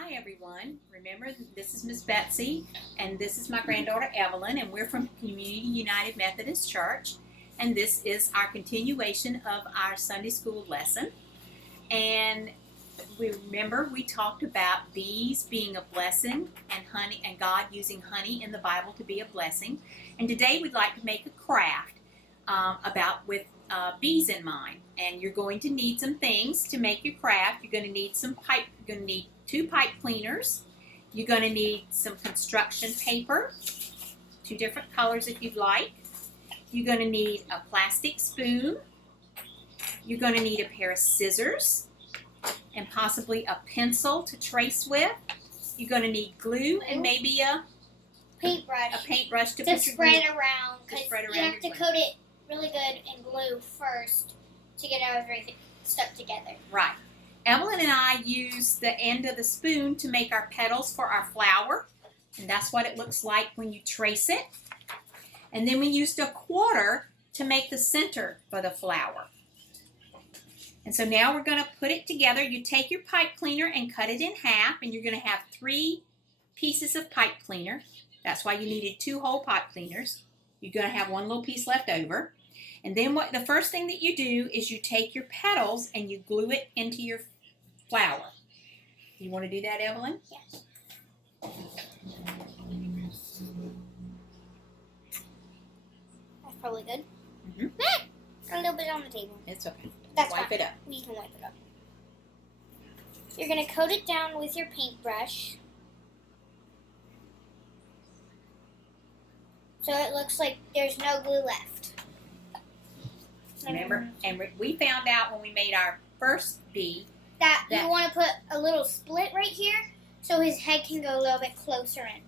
Hi everyone. Remember, this is Miss Betsy and this is my granddaughter Evelyn, and we're from Community United Methodist Church, and this is our continuation of our Sunday school lesson. And we talked about bees being a blessing and honey, and God using honey in the Bible to be a blessing. And today we'd like to make a craft with bees in mind. And you're going to need some things to make your craft. You're going to need some pipe. You're going to need 2 pipe cleaners. You're going to need some construction paper, 2 different colors if you'd like. You're going to need a plastic spoon. You're going to need a pair of scissors and possibly a pencil to trace with. You're going to need glue and maybe a paintbrush to spread around, because you have to coat it really good in glue first to get everything stuck together. Right. Evelyn and I used the end of the spoon to make our petals for our flower, and that's what it looks like when you trace it. And then we used a quarter to make the center for the flower. And so now we're going to put it together. You take your pipe cleaner and cut it in half, and you're going to have 3 pieces of pipe cleaner. That's why you needed 2 whole pipe cleaners. You're going to have 1 little piece left over. And then the first thing that you do is you take your petals and you glue it into your flower. You want to do that, Evelyn? Yes. That's probably good. A little bit on the table. It's okay. That's wipe fine. it up. We can wipe it up. You're going to coat it down with your paintbrush, so it looks like there's no glue left. Remember, and we found out when we made our first bee that you want to put a little split right here so his head can go a little bit closer in.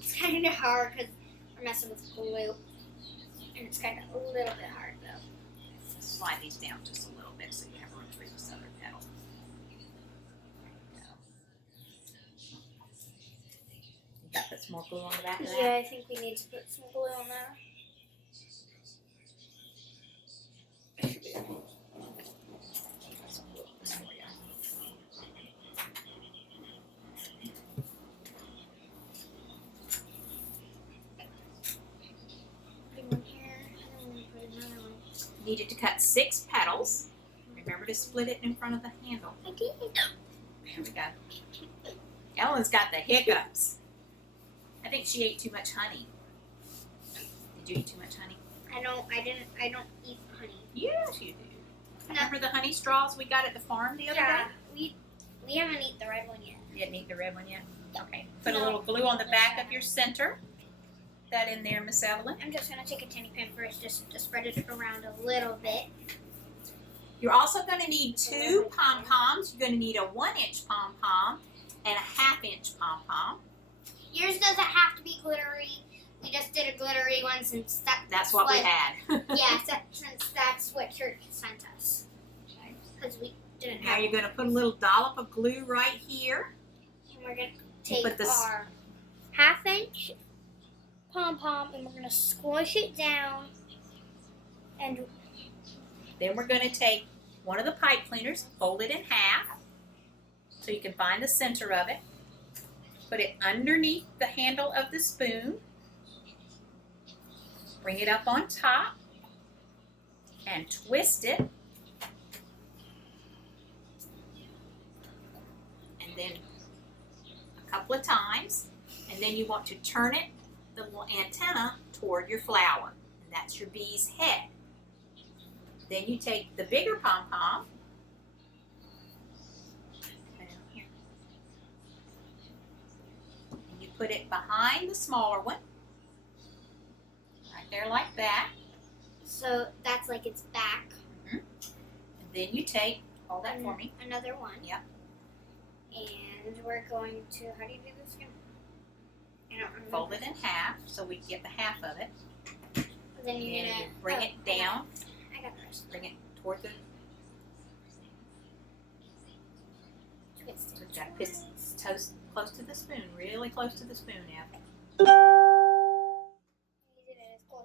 It's kind of hard because we're messing with glue, and it's kind of a little bit hard though. Slide these down just a little bit so you have room for this other petal. You got to put some more glue on the back of that? Yeah, I think we need to put some glue on that. Needed to cut 6 petals. Remember to split it in front of the handle. I did. There we go. Ellen's got the hiccups. I think she ate too much honey. Did you eat too much honey? I don't eat honey. Yes, you do. Remember the honey straws we got at the farm the other day? We haven't eaten the red one yet. You didn't eat the red one yet? Okay. Put a little glue on the back of your center. Put that in there, Miss Evelyn. I'm just going to take a tiny pin first just to spread it around a little bit. You're also going to need 2 pom-poms. You're going to need a 1-inch pom-pom and a 1/2-inch pom-pom. Yours doesn't have to be glittery. We just did a glittery one since that's what we had. Yeah, since that's what church sent us. Because we didn't have. Now you're going to put a little dollop of glue right here. And we're going to take our 1/2-inch pom-pom and we're going to squish it down. And then we're going to take one of the pipe cleaners, fold it in half so you can find the center of it. Put it underneath the handle of the spoon. Bring it up on top and twist it. And then a couple of times. And then you want to turn it, the antenna, toward your flower. And that's your bee's head. Then you take the bigger pom-pom. And you put it behind the smaller one. Right there like that. So that's like its back. And then you take, hold that for me. Another one. Yep. And we're going to, how do you do this again? I don't remember. Fold it in half so we get the half of it. Then you're going to bring it down. I got the rest. Bring it toward the. Twist it. We've got to toast close to the spoon, really close to the spoon now. You did it as close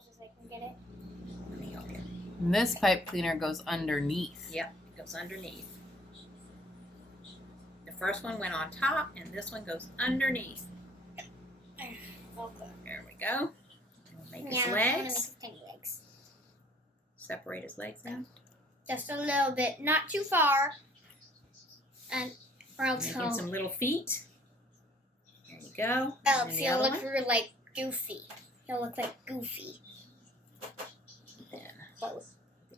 And this pipe cleaner goes underneath. Yep, it goes underneath. The first one went on top, and this one goes underneath. Okay. There we go. We'll make his Now, I'm gonna make legs. his tiny legs. Separate his legs down. Just a little bit, not too far. And or else Making some little feet. There you go. else And the he'll other look one. like Goofy. He'll look like Goofy. Then But with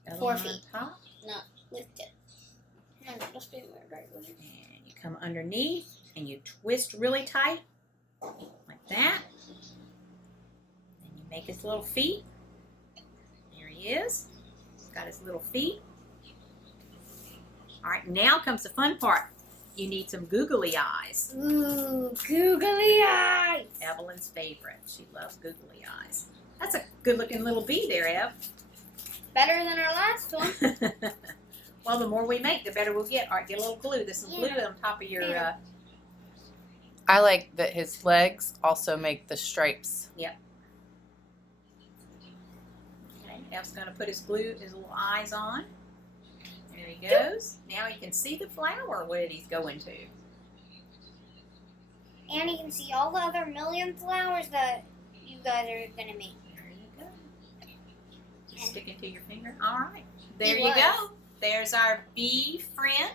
the other 4 one feet. on top. it. No, just be more right with it. And you come underneath and you twist really tight. Like that. And you make his little feet. There he is. He's got his little feet. All right, now comes the fun part. You need some googly eyes. Ooh, googly eyes. Evelyn's favorite. She loves googly eyes. That's a good-looking little bee there, Ev. Better than our last one. Well, the more we make, the better we'll get. All right, get a little glue. There's some glue on top of your... Yeah. I like that his legs also make the stripes. Okay, Ev's going to put his little eyes on. There he goes. Now you can see the flower what he's going to. And you can see all the other million flowers that you guys are going to make. There you go. Just stick it to your finger. All right. There He you was. go. There's our bee friend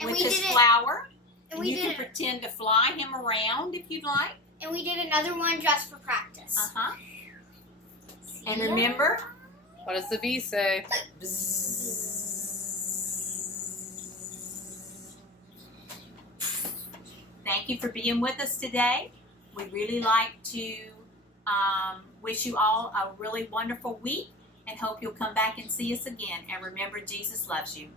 And with we his did it. flower. And And we you can did. pretend to fly him around if you'd like. And we did another one just for practice. Uh-huh. And remember, What does the bee say? thank you for being with us today. We really like to wish you all a really wonderful week and hope you'll come back and see us again. And remember, Jesus loves you.